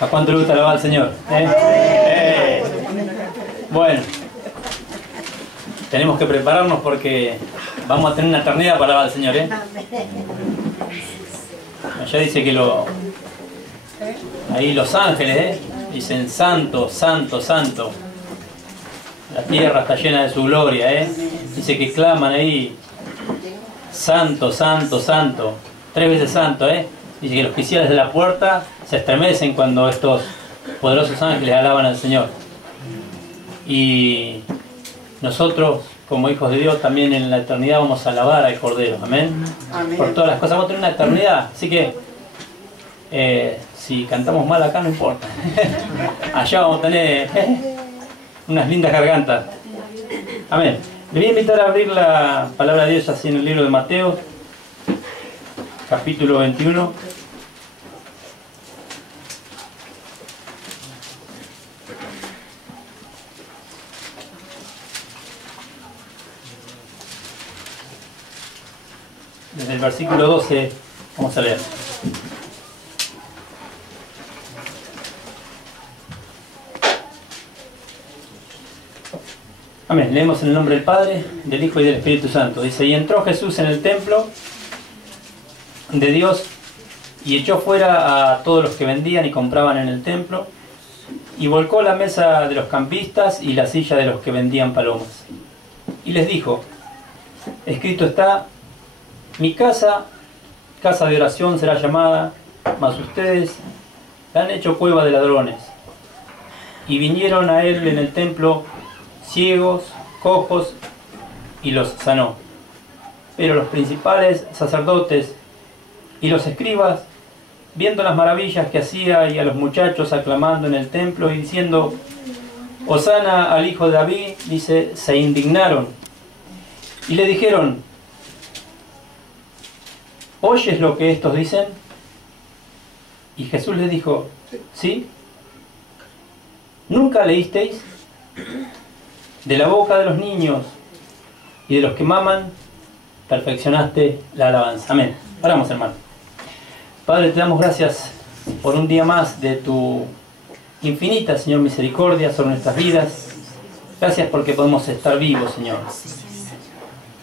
¿A cuánto le gusta alabar al Señor? Bueno, tenemos que prepararnos porque vamos a tener una eternidad para alabar al Señor, Allá dice que ahí los ángeles, dicen santo, santo, santo. La tierra está llena de su gloria, Dice que claman ahí, santo, santo, santo. 3 veces santo, Dice que los oficiales de la puerta se estremecen cuando estos poderosos ángeles alaban al Señor. Y nosotros, como hijos de Dios, también en la eternidad vamos a alabar al Cordero. Amén. Amén. Por todas las cosas vamos a tener una eternidad. Así que si cantamos mal acá no importa. Allá vamos a tener unas lindas gargantas. Amén. Le voy a invitar a abrir la palabra de Dios así en el libro de Mateo, capítulo 21. Desde el versículo 12 vamos a leer. Amén. Leemos en el nombre del Padre, del Hijo y del Espíritu Santo. Dice: y entró Jesús en el templo de Dios y echó fuera a todos los que vendían y compraban en el templo y volcó la mesa de los campistas y la silla de los que vendían palomas. Y les dijo: escrito está, mi casa, casa de oración será llamada, mas ustedes la han hecho cueva de ladrones. Y vinieron a él en el templo ciegos, cojos, y los sanó. Pero los principales sacerdotes y los escribas, viendo las maravillas que hacía y a los muchachos aclamando en el templo y diciendo: Hosana al hijo de David, dice, se indignaron y le dijeron: ¿oyes lo que estos dicen? Y Jesús les dijo: ¿sí? ¿Nunca leísteis? De la boca de los niños y de los que maman, perfeccionaste la alabanza. Amén. Oramos, hermano. Padre, te damos gracias por un día más de tu infinita, Señor, misericordia sobre nuestras vidas. Gracias porque podemos estar vivos, Señor.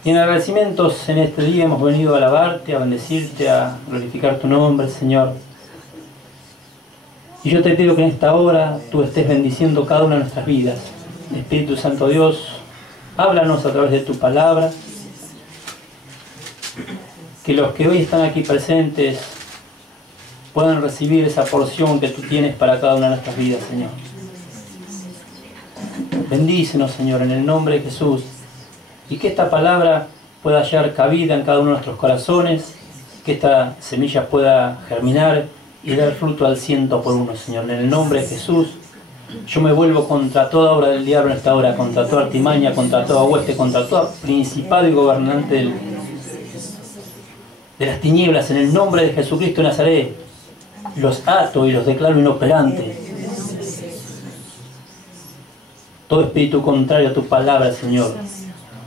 Y en agradecimientos en este día hemos venido a alabarte, a bendecirte, a glorificar tu nombre, Señor. Y yo te pido que en esta hora tú estés bendiciendo cada una de nuestras vidas. Espíritu Santo Dios, háblanos a través de tu palabra. Que los que hoy están aquí presentes puedan recibir esa porción que tú tienes para cada una de nuestras vidas, Señor. Bendícenos, Señor, en el nombre de Jesús. Y que esta palabra pueda hallar cabida en cada uno de nuestros corazones. Que esta semilla pueda germinar y dar fruto al 100%, Señor. En el nombre de Jesús, yo me vuelvo contra toda obra del diablo en esta hora, contra toda artimaña, contra toda hueste, contra todo principado y gobernante de las tinieblas. En el nombre de Jesucristo de Nazaret, los ato y los declaro inoperantes. Todo espíritu contrario a tu palabra, Señor,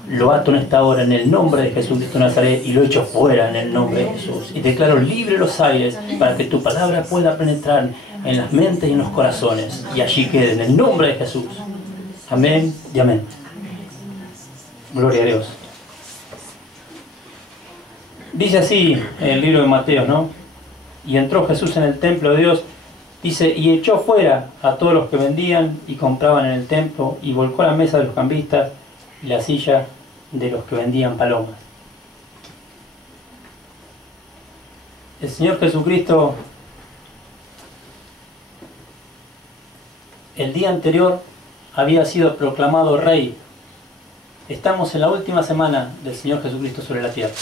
lo ato en esta hora en el nombre de Jesucristo de Nazaret y lo echo fuera en el nombre de Jesús. Y declaro libre los aires para que tu palabra pueda penetrar en las mentes y en los corazones y allí quede en el nombre de Jesús. Amén y amén. Gloria a Dios. Dice así en el libro de Mateo, ¿no? Y entró Jesús en el templo de Dios, dice, y echó fuera a todos los que vendían y compraban en el templo y volcó la mesa de los cambistas y la silla de los que vendían palomas. El Señor Jesucristo, el día anterior, había sido proclamado Rey. Estamos en la última semana del Señor Jesucristo sobre la tierra.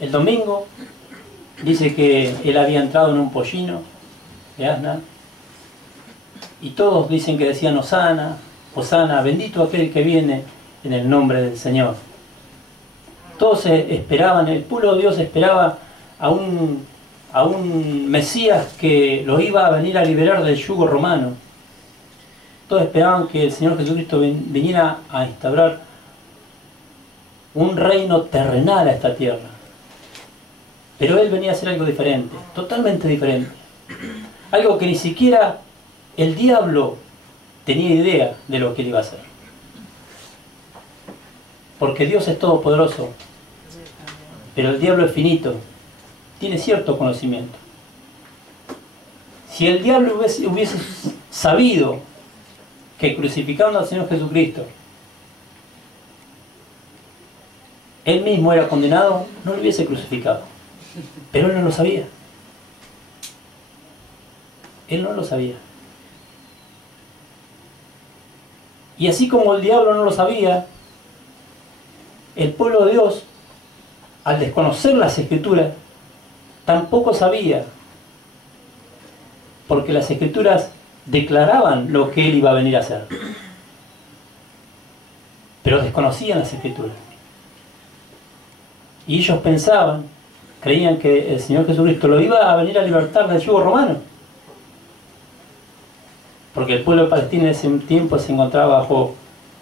El domingo dice que Él había entrado en un pollino de asna y todos dicen que decían Hosana, Hosana, bendito aquel que viene en el nombre del Señor. Todos esperaban, el pueblo de Dios esperaba a un Mesías que lo iba a venir a liberar del yugo romano. Todos esperaban que el Señor Jesucristo viniera a instaurar un reino terrenal a esta tierra. Pero él venía a hacer algo diferente, totalmente diferente. Algo que ni siquiera el diablo tenía idea de lo que él iba a hacer. Porque Dios es todopoderoso, pero el diablo es finito, tiene cierto conocimiento. Si el diablo hubiese sabido que crucificando al Señor Jesucristo, él mismo era condenado, no lo hubiese crucificado. Pero él no lo sabía. Él no lo sabía. Y así como el diablo no lo sabía, el pueblo de Dios, al desconocer las Escrituras, tampoco sabía, porque las Escrituras declaraban lo que él iba a venir a hacer, pero desconocían las Escrituras. Y ellos pensaban, creían que el Señor Jesucristo lo iba a venir a libertar del yugo romano, porque el pueblo de Palestina en ese tiempo se encontraba bajo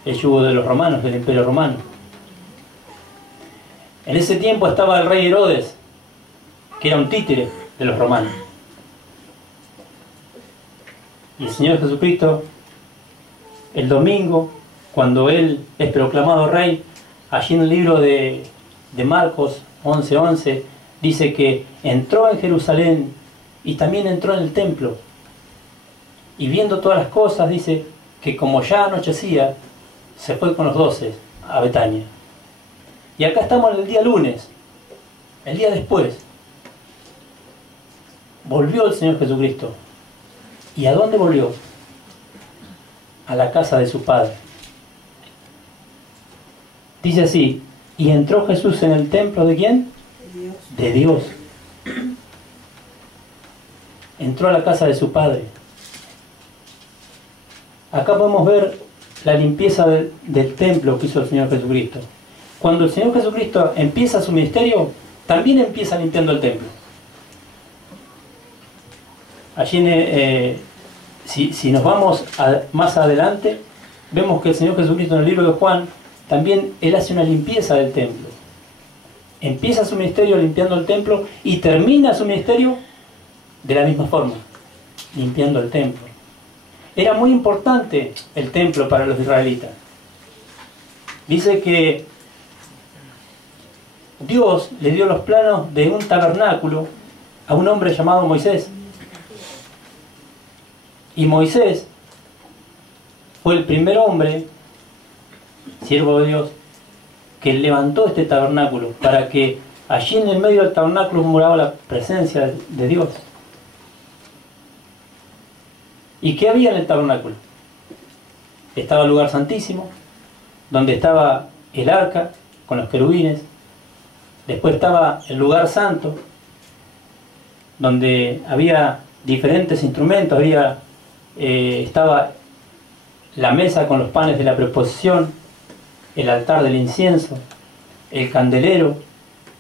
el yugo de los romanos, del Imperio Romano. En ese tiempo estaba el rey Herodes, que era un títere de los romanos. Y el Señor Jesucristo, el domingo, cuando él es proclamado rey, allí en el libro de Marcos 11:11, dice que entró en Jerusalén y también entró en el templo. Y viendo todas las cosas, dice que como ya anochecía, se fue con los 12 a Betania. Y acá estamos en el día lunes, el día después. Volvió el Señor Jesucristo. ¿Y a dónde volvió? A la casa de su Padre. Dice así, y entró Jesús en el templo ¿de quién? De Dios. Entró a la casa de su Padre. Acá podemos ver la limpieza del templo que hizo el Señor Jesucristo. Cuando el Señor Jesucristo empieza su ministerio, también empieza limpiando el templo. Allí, si nos vamos más adelante, vemos que el Señor Jesucristo en el libro de Juan, también Él hace una limpieza del templo. Empieza su ministerio limpiando el templo y termina su ministerio de la misma forma, limpiando el templo. Era muy importante el templo para los israelitas. Dice que Dios le dio los planos de un tabernáculo a un hombre llamado Moisés. Y Moisés fue el primer hombre, siervo de Dios, que levantó este tabernáculo para que allí en el medio del tabernáculo moraba la presencia de Dios. ¿Y qué había en el tabernáculo? Estaba el lugar santísimo, donde estaba el arca con los querubines. Después estaba el lugar santo, donde había diferentes instrumentos. Estaba la mesa con los panes de la proposición, el altar del incienso, el candelero,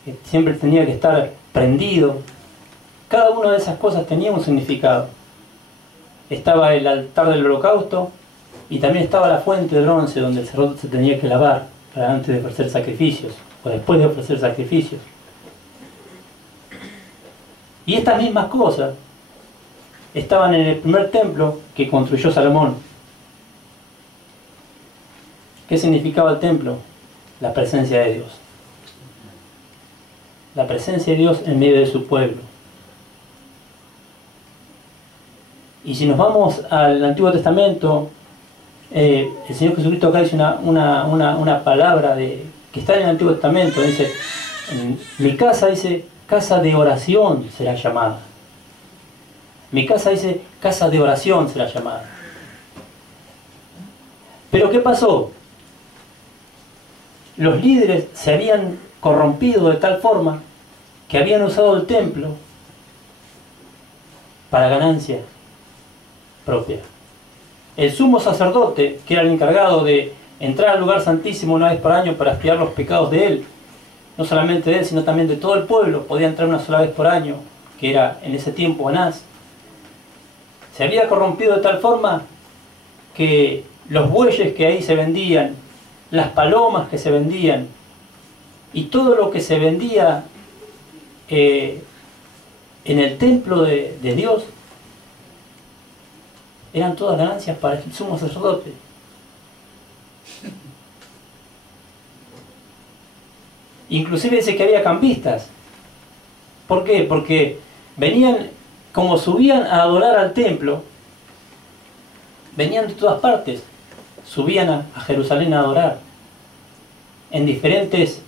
que siempre tenía que estar prendido. Cada una de esas cosas tenía un significado. Estaba el altar del holocausto y también estaba la fuente de bronce donde el sacerdote se tenía que lavar para antes de ofrecer sacrificios o después de ofrecer sacrificios. Y estas mismas cosas estaban en el primer templo que construyó Salomón. ¿Qué significaba el templo? La presencia de Dios. La presencia de Dios en medio de su pueblo. Y si nos vamos al Antiguo Testamento, el Señor Jesucristo acá dice una palabra que está en el Antiguo Testamento. Dice, mi casa, dice, casa de oración será llamada. Mi casa, dice, casa de oración será llamada. Pero ¿qué pasó? Los líderes se habían corrompido de tal forma que habían usado el templo para ganancia propia. El sumo sacerdote, que era el encargado de entrar al lugar santísimo una vez por año para expiar los pecados de él, no solamente de él, sino también de todo el pueblo, podía entrar una sola vez por año, que era en ese tiempo Anás, se había corrompido de tal forma que los bueyes que ahí se vendían, las palomas que se vendían y todo lo que se vendía en el templo de Dios eran todas ganancias para el sumo sacerdote. Inclusive dice que había campistas. ¿Por qué? Porque venían, como subían a adorar al templo, venían de todas partes, subían a Jerusalén a adorar, en diferentes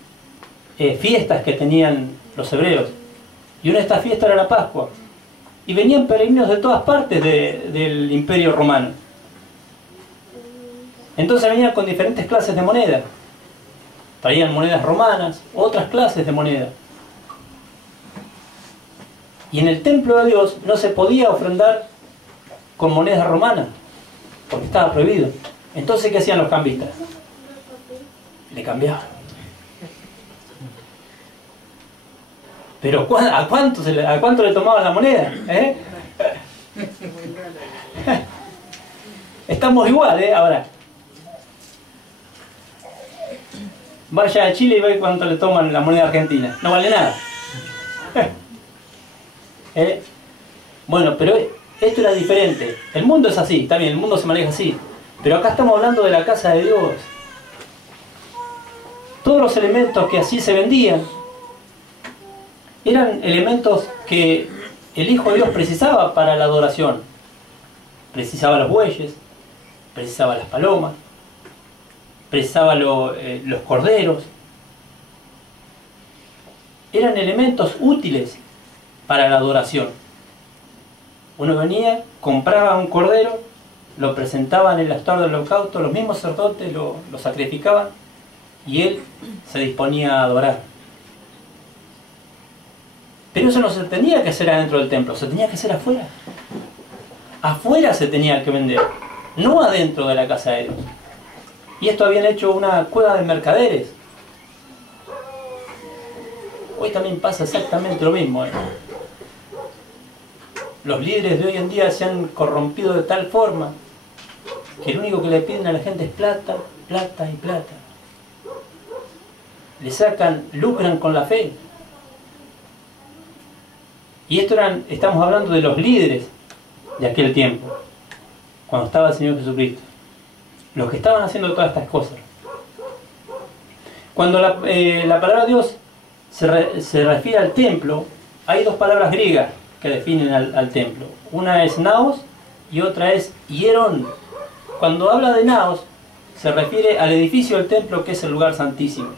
fiestas que tenían los hebreos. Y una de estas fiestas era la Pascua. Y venían peregrinos de todas partes del Imperio Romano. Entonces venían con diferentes clases de moneda. Traían monedas romanas, otras clases de moneda. Y en el templo de Dios no se podía ofrendar con monedas romanas, porque estaba prohibido. Entonces, ¿qué hacían los cambistas? Le cambiaban. Pero ¿a cuánto le tomaban la moneda? Estamos igual, ahora. Vaya a Chile y ve cuánto le toman la moneda argentina. No vale nada. Bueno, pero esto era diferente. El mundo es así, está bien, el mundo se maneja así. Pero acá estamos hablando de la casa de Dios. Todos los elementos que así se vendían eran elementos que el Hijo de Dios precisaba para la adoración. Precisaba los bueyes, precisaba las palomas, precisaba los corderos. Eran elementos útiles para la adoración. Uno venía, compraba un cordero, lo presentaba en el altar del holocausto, los mismos sacerdotes lo sacrificaban y él se disponía a adorar. Pero eso no se tenía que hacer adentro del templo, se tenía que hacer afuera. Afuera se tenía que vender, no adentro de la casa de Dios. Y esto habían hecho una cueva de mercaderes. Hoy también pasa exactamente lo mismo. Los líderes de hoy en día se han corrompido de tal forma que lo único que le piden a la gente es plata, plata y plata. Le lucran con la fe. Y estamos hablando de los líderes de aquel tiempo, cuando estaba el Señor Jesucristo, los que estaban haciendo todas estas cosas. Cuando la palabra de Dios se refiere al templo, hay dos palabras griegas que definen al templo. Una es naos y otra es hierón. Cuando habla de naos, se refiere al edificio del templo, que es el lugar santísimo.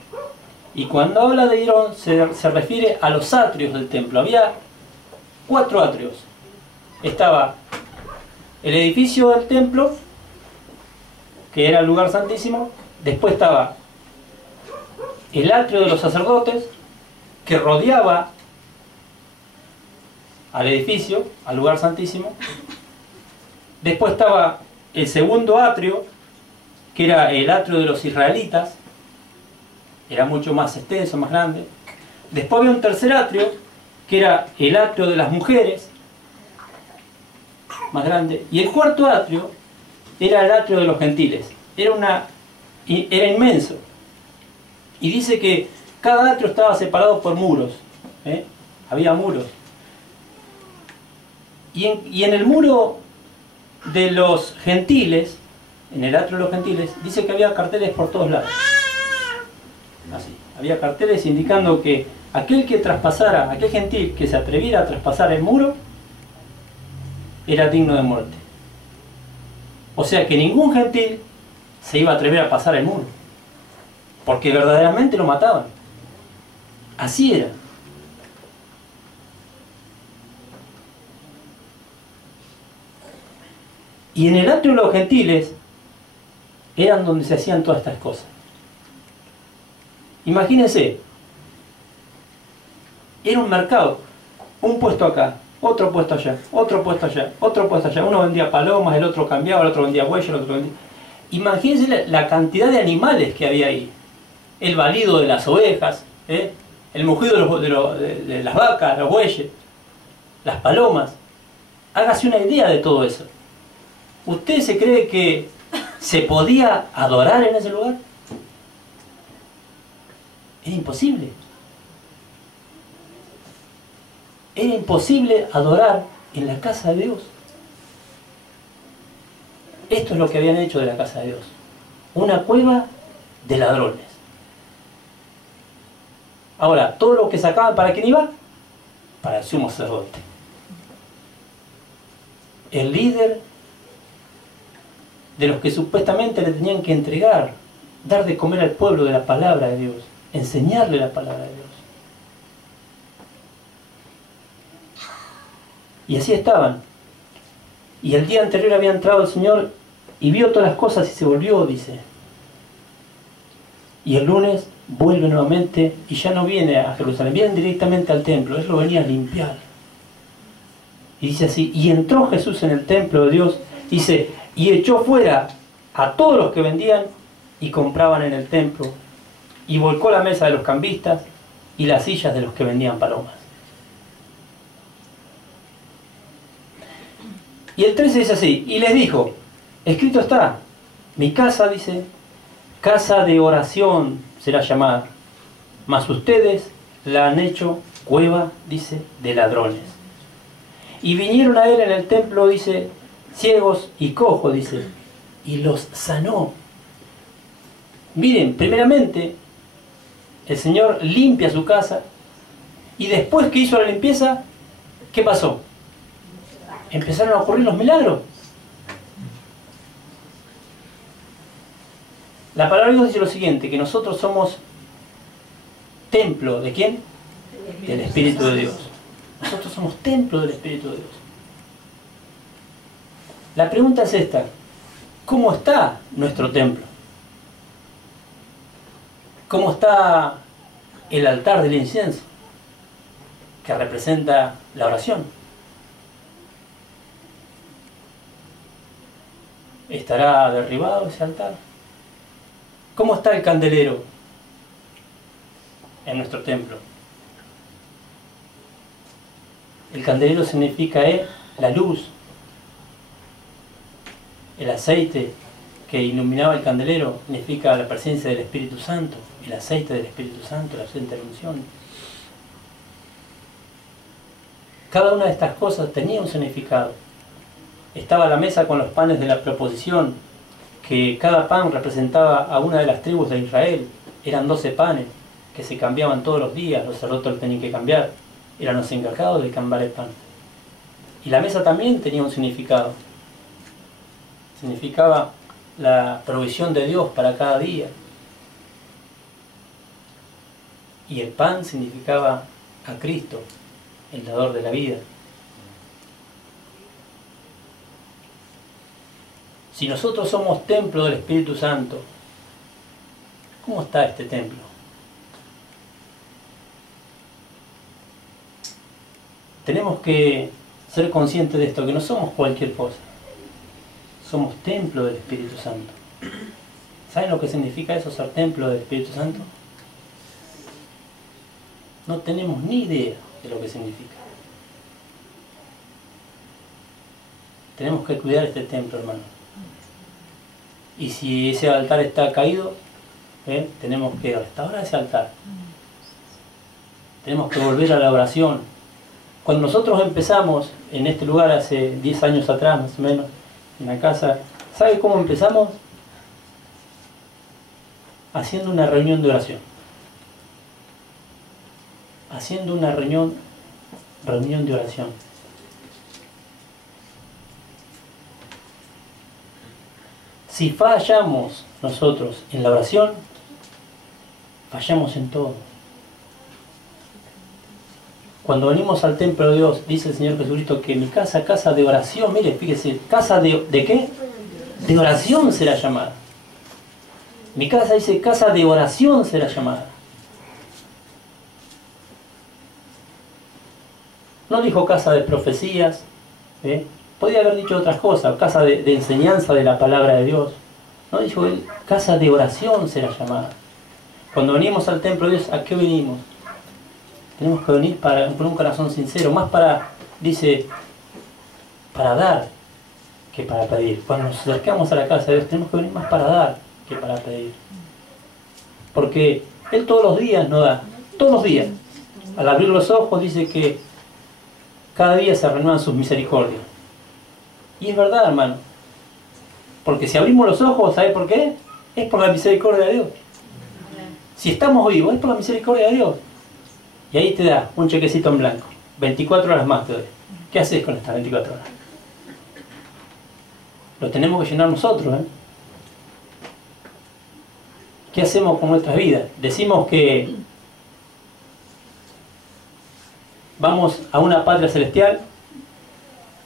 Y cuando habla de hierón, se refiere a los atrios del templo. Había 4 atrios. Estaba el edificio del templo, que era el lugar santísimo. Después estaba el atrio de los sacerdotes, que rodeaba al edificio, al lugar santísimo. Después estaba el segundo atrio, que era el atrio de los israelitas. Era mucho más extenso, más grande. Después había un tercer atrio, que era el atrio de las mujeres, más grande. Y el cuarto atrio era el atrio de los gentiles. Era inmenso. Y dice que cada atrio estaba separado por muros. Había muros. Y en el muro de los gentiles, en el atrio de los gentiles, dice que había carteles por todos lados. Así. Había carteles indicando que aquel gentil que se atreviera a traspasar el muro, era digno de muerte. O sea que ningún gentil se iba a atrever a pasar el muro, porque verdaderamente lo mataban. Así era. Y en el atrio de los gentiles eran donde se hacían todas estas cosas. Imagínense, era un mercado, un puesto acá, otro puesto allá, otro puesto allá, otro puesto allá. Uno vendía palomas, el otro cambiaba, el otro vendía bueyes, el otro vendía... Imagínense la cantidad de animales que había ahí. El balido de las ovejas, el mugido de las vacas, los bueyes, las palomas. Hágase una idea de todo eso. ¿Usted se cree que se podía adorar en ese lugar? Es imposible. Era imposible adorar en la casa de Dios. Esto es lo que habían hecho de la casa de Dios. Una cueva de ladrones. Ahora, todo lo que sacaban, ¿para quién iba? Para el sumo sacerdote. El líder de los que supuestamente le tenían que entregar, dar de comer al pueblo de la palabra de Dios, enseñarle la palabra de Dios. Y así estaban. Y el día anterior había entrado el Señor y vio todas las cosas y se volvió, dice. Y el lunes vuelve nuevamente y ya no viene a Jerusalén, viene directamente al templo. Él lo venía a limpiar. Y dice así, y entró Jesús en el templo de Dios, dice, y echó fuera a todos los que vendían y compraban en el templo, y volcó la mesa de los cambistas y las sillas de los que vendían palomas. Y el 13 dice así, y les dijo, escrito está, mi casa, dice, casa de oración será llamada, mas ustedes la han hecho cueva, dice, de ladrones. Y vinieron a él en el templo, dice, ciegos y cojos, dice, y los sanó. Miren, primeramente, el Señor limpia su casa, y después que hizo la limpieza, ¿qué pasó? Empezaron a ocurrir los milagros. La palabra de Dios dice lo siguiente, que nosotros somos templo, ¿de quién? Del Espíritu de Dios. Nosotros somos templo del Espíritu de Dios. La pregunta es esta, ¿cómo está nuestro templo? ¿Cómo está el altar del incienso, que representa la oración? ¿Estará derribado ese altar? ¿Cómo está el candelero en nuestro templo? El candelero significa la luz, el aceite que iluminaba el candelero significa la presencia del Espíritu Santo, el aceite del Espíritu Santo, la aceite de unción. Cada una de estas cosas tenía un significado. Estaba la mesa con los panes de la proposición, que cada pan representaba a una de las tribus de Israel. Eran 12 panes que se cambiaban todos los días, los sacerdotes los tenían que cambiar. Eran los encargados de cambiar el pan. Y la mesa también tenía un significado. Significaba la provisión de Dios para cada día. Y el pan significaba a Cristo, el dador de la vida. Si nosotros somos templo del Espíritu Santo, ¿cómo está este templo? Tenemos que ser conscientes de esto, que no somos cualquier cosa. Somos templo del Espíritu Santo. ¿Saben lo que significa eso, ser templo del Espíritu Santo? No tenemos ni idea de lo que significa. Tenemos que cuidar este templo, hermano. Y si ese altar está caído, tenemos que restaurar ese altar. Tenemos que volver a la oración. Cuando nosotros empezamos en este lugar hace 10 años atrás, más o menos, en la casa, ¿sabe cómo empezamos? Haciendo una reunión de oración. Haciendo una reunión de oración. Si fallamos nosotros en la oración, fallamos en todo. Cuando venimos al templo de Dios, dice el Señor Jesucristo que mi casa, casa de oración, mire, fíjese, casa ¿de qué? De oración será llamada. Mi casa dice, casa de oración será llamada. No dijo casa de profecías, podía haber dicho otras cosas, casa de enseñanza de la palabra de Dios. No dijo él, casa de oración será llamada. Cuando venimos al templo de Dios, ¿a qué venimos? Tenemos que venir con un corazón sincero, más para, dice, para dar que para pedir. Cuando nos acercamos a la casa de Dios, tenemos que venir más para dar que para pedir. Porque Él todos los días nos da, todos los días. Al abrir los ojos dice que cada día se renuevan sus misericordias. Y es verdad, hermano. Porque si abrimos los ojos, ¿sabe por qué? Es por la misericordia de Dios. Si estamos vivos, es por la misericordia de Dios. Y ahí te da un chequecito en blanco. 24 horas más te doy. ¿Qué haces con estas 24 horas? Lo tenemos que llenar nosotros, ¿eh? ¿Qué hacemos con nuestras vidas? Decimos que vamos a una patria celestial,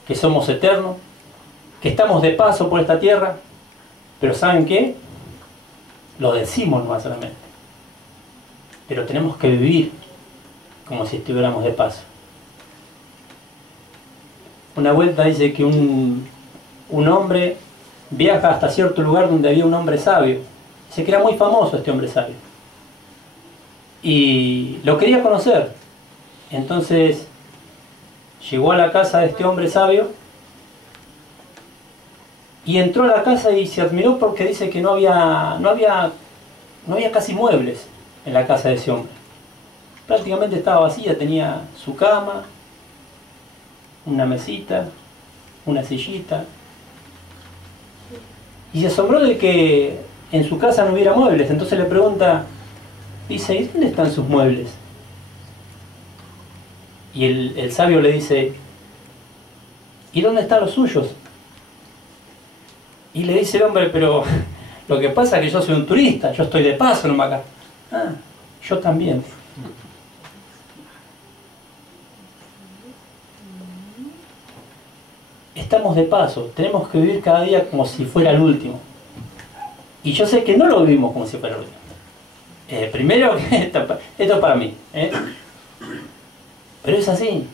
que somos eternos, que estamos de paso por esta tierra, pero ¿saben qué? Lo decimos nomás solamente. Pero tenemos que vivir como si estuviéramos de paso. Una vuelta dice que un hombre viaja hasta cierto lugar donde había un hombre sabio. Dice que era muy famoso este hombre sabio. Y lo quería conocer. Entonces llegó a la casa de este hombre sabio y entró a la casa y se admiró porque dice que no había casi muebles en la casa de ese hombre. Prácticamente estaba vacía, tenía su cama, una mesita, una sillita. Y se asombró de que en su casa no hubiera muebles. Entonces le pregunta, dice, ¿y dónde están sus muebles? Y el sabio le dice, ¿y dónde están los suyos? Y le dice el hombre, pero lo que pasa es que yo soy un turista, yo estoy de paso nomás acá. Ah, yo también. Estamos de paso, tenemos que vivir cada día como si fuera el último. Y yo sé que no lo vivimos como si fuera el último. Primero, esto es para mí. Pero es así.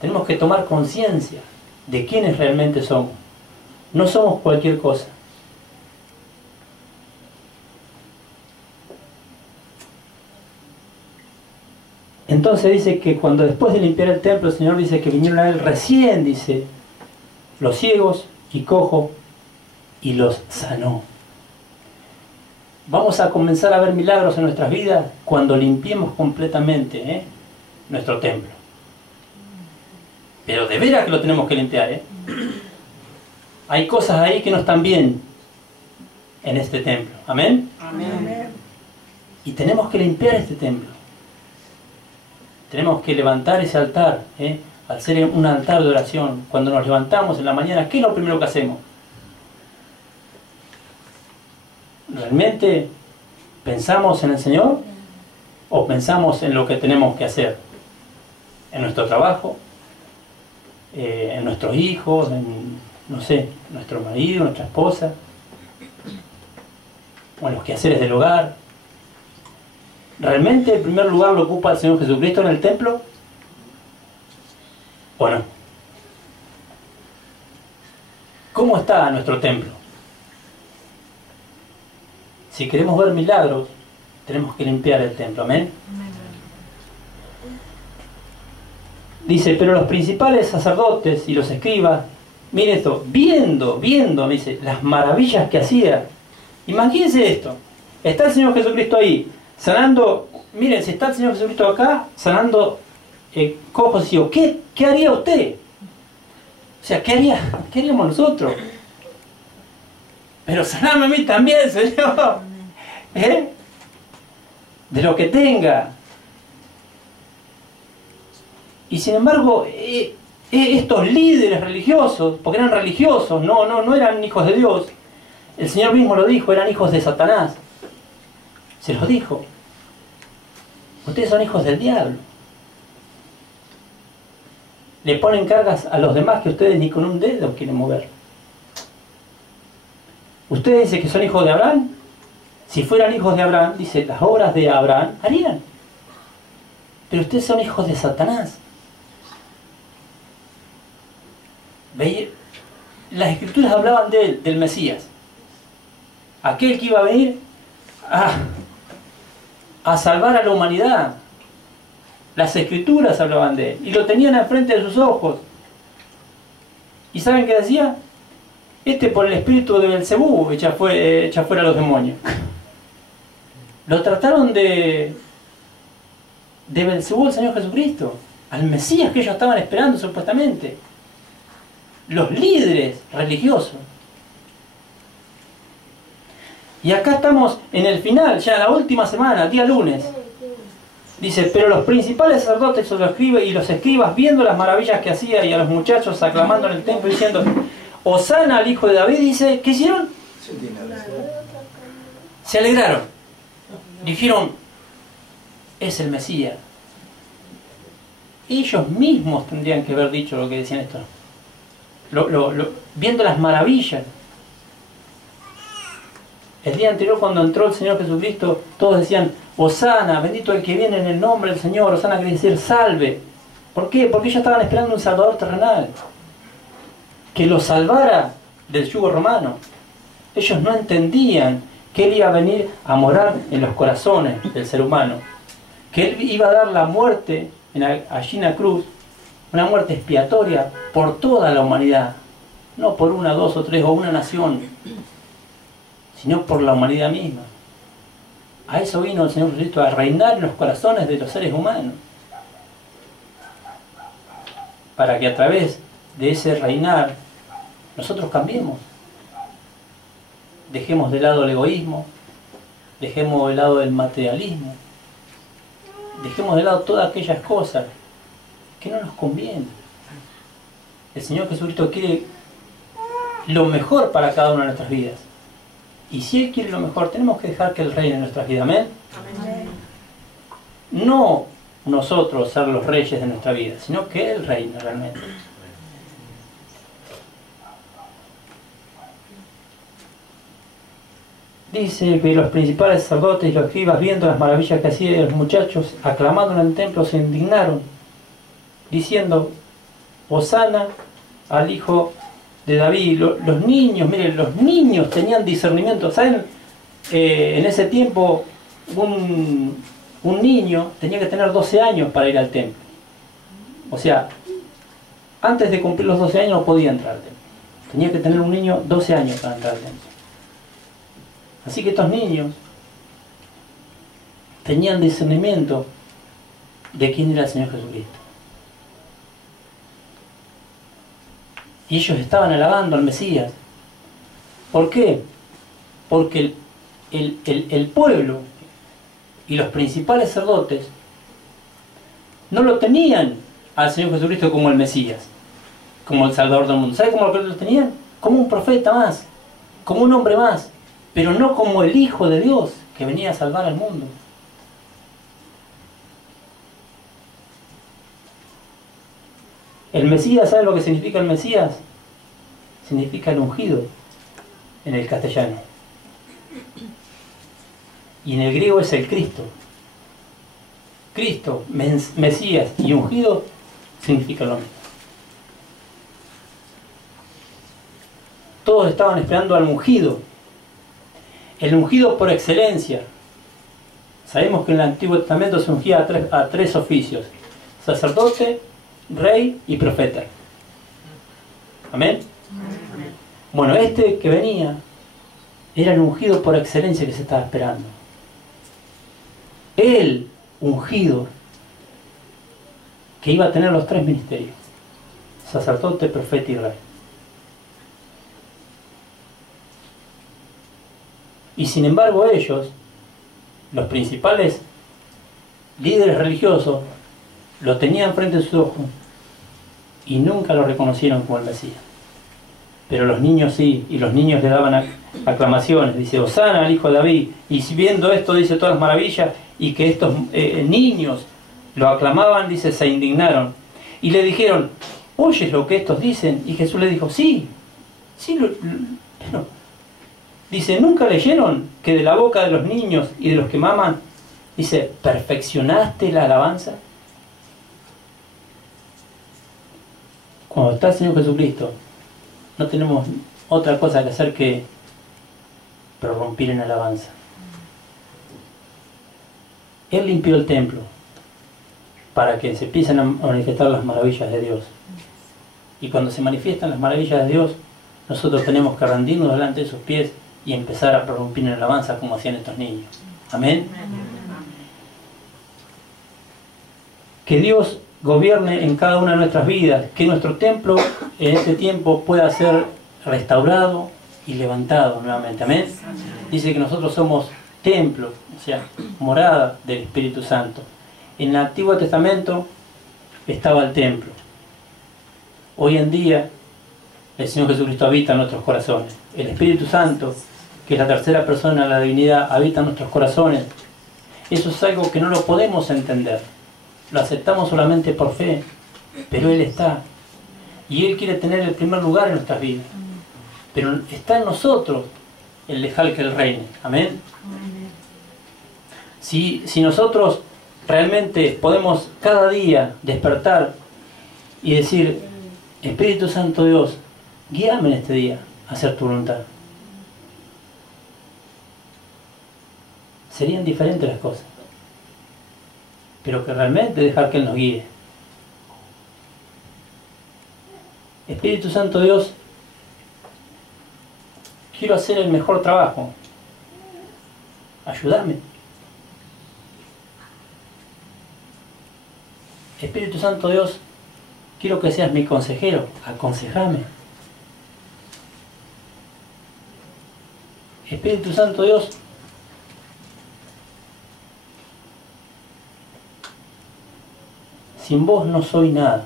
Tenemos que tomar conciencia de quiénes realmente somos. No somos cualquier cosa. Entonces dice que cuando después de limpiar el templo, el Señor dice que vinieron a Él recién, dice, los ciegos y cojos, y los sanó. Vamos a comenzar a ver milagros en nuestras vidas cuando limpiemos completamente nuestro templo. Pero de veras que lo tenemos que limpiar. Hay cosas ahí que no están bien en este templo. ¿Amén? Amén. Y tenemos que limpiar este templo. Tenemos que levantar ese altar, al ser un altar de oración. Cuando nos levantamos en la mañana, ¿qué es lo primero que hacemos? ¿Realmente pensamos en el Señor? ¿O pensamos en lo que tenemos que hacer? ¿En nuestro trabajo? ¿En nuestros hijos? ¿En, no sé, nuestro marido, nuestra esposa? ¿O en los quehaceres del hogar? ¿Realmente el primer lugar lo ocupa el Señor Jesucristo en el templo? ¿O no? ¿Cómo está nuestro templo? Si queremos ver milagros, tenemos que limpiar el templo. ¿Amén? Dice, pero los principales sacerdotes y los escribas, miren esto, viendo, dice, las maravillas que hacía. Imagínense esto. Está el Señor Jesucristo ahí, sanando. Miren, si está el Señor Jesucristo acá, sanando cojos y ciegos, ¿qué haría usted? O sea, ¿qué haríamos nosotros? Pero saname a mí también, Señor. De lo que tenga. Y sin embargo, estos líderes religiosos, porque eran religiosos, no eran hijos de Dios. El Señor mismo lo dijo, eran hijos de Satanás. Se los dijo. Ustedes son hijos del diablo. Le ponen cargas a los demás que ustedes ni con un dedo quieren mover. Ustedes dicen que son hijos de Abraham. Si fueran hijos de Abraham, dice, las obras de Abraham harían. Pero ustedes son hijos de Satanás. Las escrituras hablaban de él, del Mesías. Aquel que iba a venir a salvar a la humanidad. Las escrituras hablaban de él. Y lo tenían enfrente de sus ojos. ¿Y saben qué decía? Por el espíritu de Belcebú echa fuera a los demonios. Lo trataron de Belcebú el Señor Jesucristo. al Mesías que ellos estaban esperando supuestamente. Los líderes religiosos. Y acá estamos en el final, ya la última semana, día lunes. Dice, pero los principales sacerdotes y los escribas, viendo las maravillas que hacía y a los muchachos aclamando en el templo diciendo, Hosana al hijo de David, dice, ¿qué hicieron? Se alegraron. Dijeron, es el Mesías. Ellos mismos tendrían que haber dicho lo que decían estos. Viendo las maravillas. El día anterior, cuando entró el Señor Jesucristo, todos decían, Hosana, bendito el que viene en el nombre del Señor. Hosana quiere decir salve. ¿Por qué? Porque ellos estaban esperando un Salvador terrenal que los salvara del yugo romano. Ellos no entendían que Él iba a venir a morar en los corazones del ser humano, que Él iba a dar la muerte allí en la cruz, una muerte expiatoria por toda la humanidad, no por una, dos o tres o una nación, sino por la humanidad misma. A eso vino el Señor Jesucristo, a reinar en los corazones de los seres humanos, para que a través de ese reinar nosotros cambiemos. Dejemos de lado el egoísmo, dejemos de lado el materialismo, dejemos de lado todas aquellas cosas que no nos convienen. El Señor Jesucristo quiere lo mejor para cada una de nuestras vidas. Y si Él quiere lo mejor, tenemos que dejar que Él reine en nuestras vidas. ¿Amén? Amén. No nosotros ser los reyes de nuestra vida, sino que Él reine realmente. Dice que los principales sacerdotes y los escribas, viendo las maravillas que hacían los muchachos, aclamando en el templo, se indignaron, diciendo, Hosana al hijo de David. Los niños, miren, los niños tenían discernimiento. ¿Saben? En ese tiempo un niño tenía que tener 12 años para ir al templo. O sea, antes de cumplir los 12 años no podía entrar al templo. Tenía que tener un niño 12 años para entrar al templo. Así que estos niños tenían discernimiento de quién era el Señor Jesucristo. Y ellos estaban alabando al Mesías. ¿Por qué? Porque el pueblo y los principales sacerdotes no lo tenían al Señor Jesucristo como el Mesías, como el Salvador del mundo. ¿Sabe cómo lo tenían? Como un profeta más, como un hombre más, pero no como el Hijo de Dios que venía a salvar al mundo. El Mesías, ¿sabe lo que significa el Mesías? Significa el ungido en el castellano. Y en el griego es el Cristo. Cristo, Mesías y ungido significa lo mismo. Todos estaban esperando al ungido. El ungido por excelencia. Sabemos que en el Antiguo Testamento se ungía a tres oficios: sacerdote, rey y profeta. ¿Amén? Bueno, este que venía era el ungido por excelencia que se estaba esperando. El ungido que iba a tener los tres ministerios: sacerdote, profeta y rey. Y sin embargo ellos, los principales líderes religiosos, lo tenían frente a sus ojos y nunca lo reconocieron como el Mesías. Pero los niños sí, y los niños le daban aclamaciones. Dice, Hosana al hijo de David. Y si viendo esto, dice, todas las maravillas, y que estos niños lo aclamaban, dice, se indignaron. Y le dijeron, ¿oyes lo que estos dicen? Y Jesús le dijo, sí, pero... Dice, ¿nunca leyeron que de la boca de los niños y de los que maman, dice, perfeccionaste la alabanza? Cuando está el Señor Jesucristo, no tenemos otra cosa que hacer que prorrumpir en alabanza. Él limpió el templo para que se empiecen a manifestar las maravillas de Dios. Y cuando se manifiestan las maravillas de Dios, nosotros tenemos que rendirnos delante de sus pies y empezar a prorrumpir en alabanza como hacían estos niños. Amén. Que Dios gobierne en cada una de nuestras vidas, que nuestro templo en este tiempo pueda ser restaurado y levantado nuevamente. Amén. Dice que nosotros somos templo, o sea, morada del Espíritu Santo. En el Antiguo Testamento estaba el templo. Hoy en día el Señor Jesucristo habita en nuestros corazones. El Espíritu Santo, que es la tercera persona de la divinidad, habita en nuestros corazones. Eso es algo que no lo podemos entender. Lo aceptamos solamente por fe, pero Él está. Y Él quiere tener el primer lugar en nuestras vidas. Pero está en nosotros el dejar que Él reine. Amén. Si nosotros realmente podemos cada día despertar y decir: Espíritu Santo Dios, guíame en este día a hacer tu voluntad, serían diferentes las cosas. Pero que realmente dejar que Él nos guíe. Espíritu Santo Dios, quiero hacer el mejor trabajo. Ayúdame. Espíritu Santo Dios, quiero que seas mi consejero. Aconsejame. Espíritu Santo Dios, sin vos no soy nada.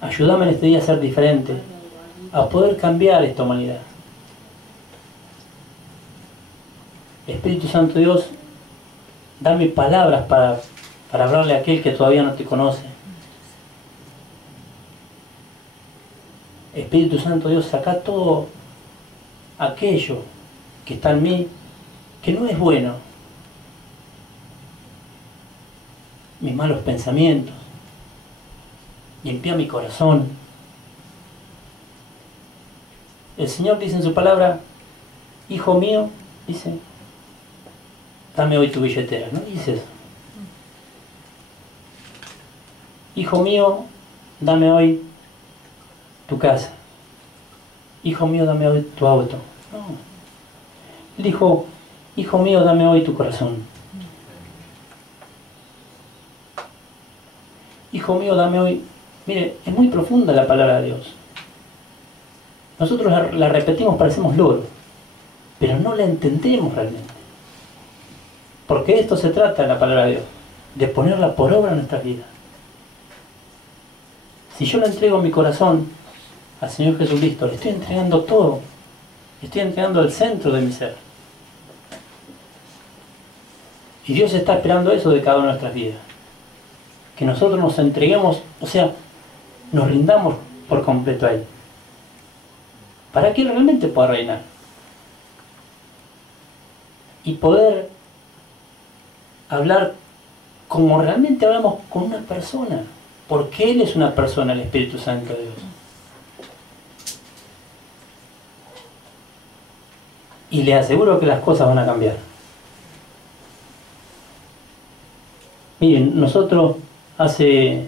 Ayúdame en este día a ser diferente, a poder cambiar esta humanidad. Espíritu Santo Dios, dame palabras para hablarle a aquel que todavía no te conoce. Espíritu Santo Dios, saca todo aquello que está en mí, que no es bueno. Mis malos pensamientos. Limpia mi corazón. El Señor dice en su palabra: hijo mío, dice, dame hoy tu billetera. No dice eso. Hijo mío, dame hoy tu casa. Hijo mío, dame hoy tu auto. No. Él dijo: hijo mío, dame hoy tu corazón. Hijo mío, dame hoy... Mire, es muy profunda la palabra de Dios. Nosotros la repetimos, parecemos loros, pero no la entendemos realmente. Porque de esto se trata en la palabra de Dios, de ponerla por obra en nuestras vidas. Si yo le entrego mi corazón al Señor Jesucristo, le estoy entregando todo. Le estoy entregando el centro de mi ser. Y Dios está esperando eso de cada una de nuestras vidas. Que nosotros nos entreguemos, o sea, nos rindamos por completo a Él. Para que Él realmente pueda reinar. Y poder hablar como realmente hablamos con una persona. Porque Él es una persona, el Espíritu Santo de Dios. Y le aseguro que las cosas van a cambiar. Miren, nosotros hace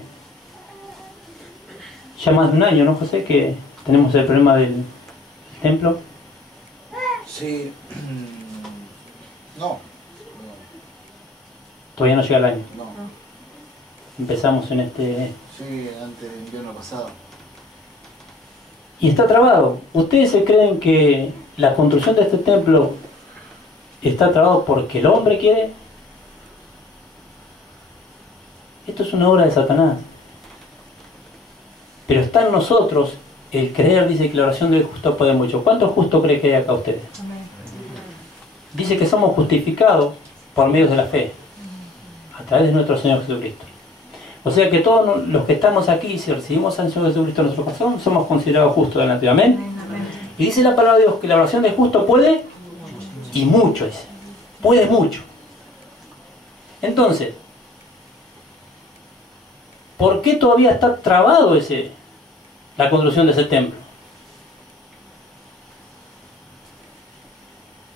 ya más de un año, ¿no, José? Que tenemos el problema del templo. Sí. No. Todavía no llega el año. No. Empezamos en este... Sí, antes del invierno pasado. Y está trabado. ¿Ustedes se creen que la construcción de este templo está trabado porque el hombre quiere? Esto es una obra de Satanás. Pero está en nosotros el creer. Dice que la oración del justo puede mucho. ¿Cuántos justos creen que hay acá ustedes? Dice que somos justificados por medio de la fe, a través de nuestro Señor Jesucristo. O sea que todos los que estamos aquí, si recibimos al Señor Jesucristo en nuestro corazón, somos considerados justos delante de Dios. Amén. Y dice la palabra de Dios que la oración del justo puede, y mucho, dice. Puede mucho. Entonces, ¿por qué todavía está trabado la construcción de ese templo?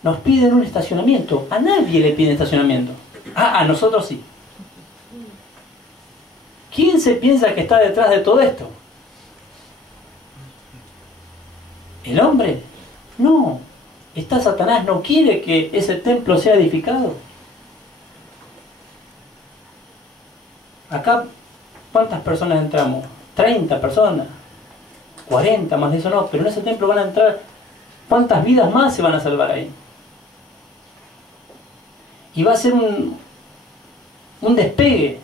Nos piden un estacionamiento. A nadie le piden estacionamiento. A nosotros sí. ¿Quién se piensa que está detrás de todo esto? ¿El hombre? No. Está Satanás, no quiere que ese templo sea edificado. Acá, ¿cuántas personas entramos? 30 personas, 40, más de eso no, pero en ese templo van a entrar, ¿cuántas vidas más se van a salvar ahí? Y va a ser un despegue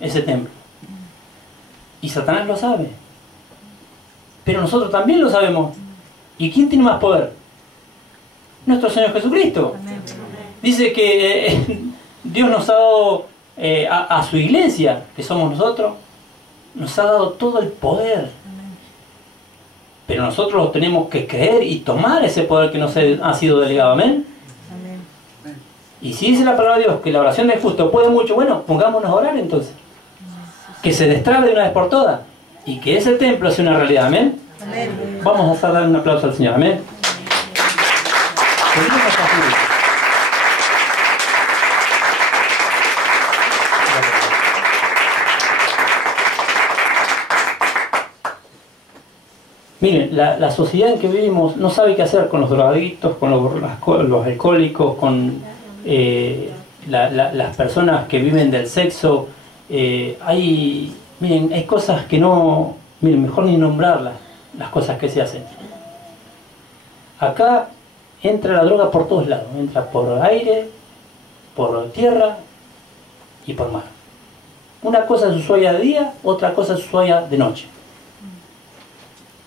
ese templo. Y Satanás lo sabe. Pero nosotros también lo sabemos. ¿Y quién tiene más poder? Nuestro Señor Jesucristo. Dice que Dios nos ha dado a su iglesia, que somos nosotros, nos ha dado todo el poder. Pero nosotros lo tenemos que creer y tomar ese poder que nos ha sido delegado. Amén. Y si dice la palabra de Dios que la oración del justo puede mucho, bueno, pongámonos a orar entonces. Que se destrabe de una vez por todas. Y que ese templo sea una realidad. Amén. Amén. Vamos a dar un aplauso al Señor. Amén. Miren, la sociedad en que vivimos no sabe qué hacer con los drogadictos, con los alcohólicos, con las personas que viven del sexo. Miren, hay cosas que no... Miren, mejor ni nombrarlas, las cosas que se hacen. Acá entra la droga por todos lados. Entra por aire, por tierra y por mar. Una cosa se usuaria de día, otra cosa se usuaria de noche.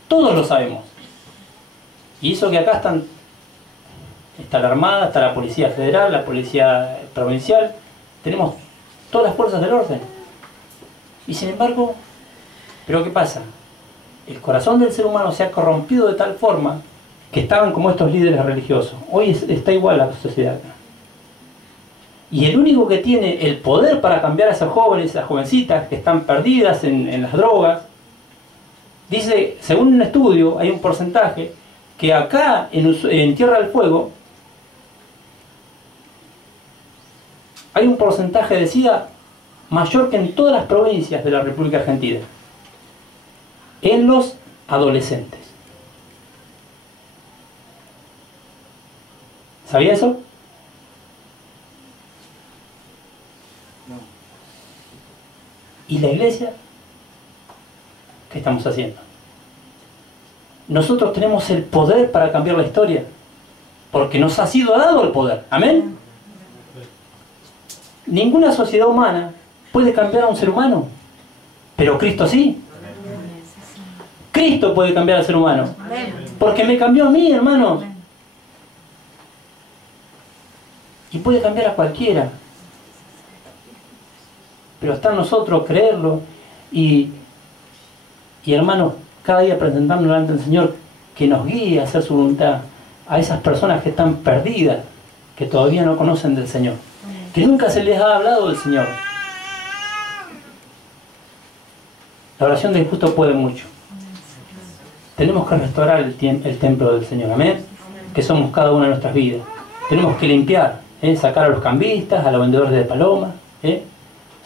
Todos lo sabemos. Y eso que acá está la Armada, está la Policía Federal, la Policía Provincial. Tenemos todas las fuerzas del orden. Y sin embargo, ¿pero qué pasa? El corazón del ser humano se ha corrompido de tal forma que estaban como estos líderes religiosos. Hoy está igual la sociedad acá. Y el único que tiene el poder para cambiar a esos jóvenes, esas jovencitas que están perdidas en las drogas, dice, según un estudio, hay un porcentaje que acá en Tierra del Fuego hay un porcentaje de SIDA mayor que en todas las provincias de la República Argentina, en los adolescentes. ¿Sabía eso? No. ¿Y la iglesia? ¿Qué estamos haciendo? Nosotros tenemos el poder para cambiar la historia, porque nos ha sido dado el poder. ¿Amén? Ninguna sociedad humana puede cambiar a un ser humano, pero Cristo sí. Cristo puede cambiar al ser humano, porque me cambió a mí, hermano. Y puede cambiar a cualquiera. Pero está en nosotros creerlo y hermanos, cada día presentarnos delante del Señor, que nos guíe a hacer su voluntad a esas personas que están perdidas, que todavía no conocen del Señor, que nunca se les ha hablado del Señor. La oración del justo puede mucho. Tenemos que restaurar el templo del Señor, amén, que somos cada una de nuestras vidas. Tenemos que limpiar, sacar a los cambistas, a los vendedores de palomas,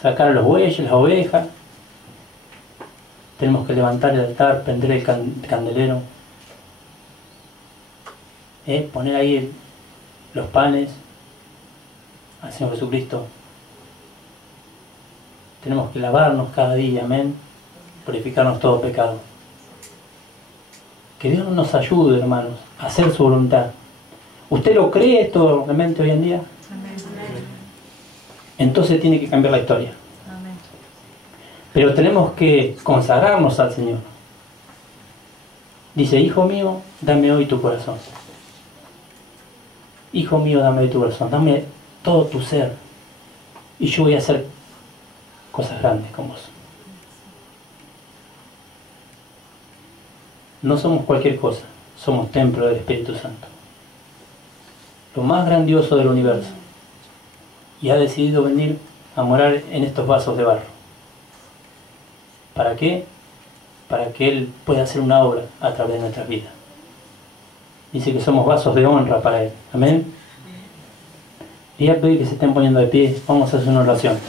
sacar a los bueyes, las ovejas. Tenemos que levantar el altar, prender el candelero, poner ahí los panes al Señor Jesucristo. Tenemos que lavarnos cada día, amén, purificarnos todo pecado. Que Dios nos ayude, hermanos, a hacer su voluntad. ¿Usted lo cree esto realmente hoy en día? Entonces tiene que cambiar la historia. Pero tenemos que consagrarnos al Señor. Dice, hijo mío, dame hoy tu corazón. Hijo mío, dame hoy tu corazón. Dame todo tu ser. Y yo voy a hacer cosas grandes con vos. No somos cualquier cosa. Somos templo del Espíritu Santo. Lo más grandioso del universo. Y ha decidido venir a morar en estos vasos de barro. ¿Para qué? Para que Él pueda hacer una obra a través de nuestras vidas. Dice que somos vasos de honra para Él. Amén. Y a pedir que se estén poniendo de pie. Vamos a hacer una oración.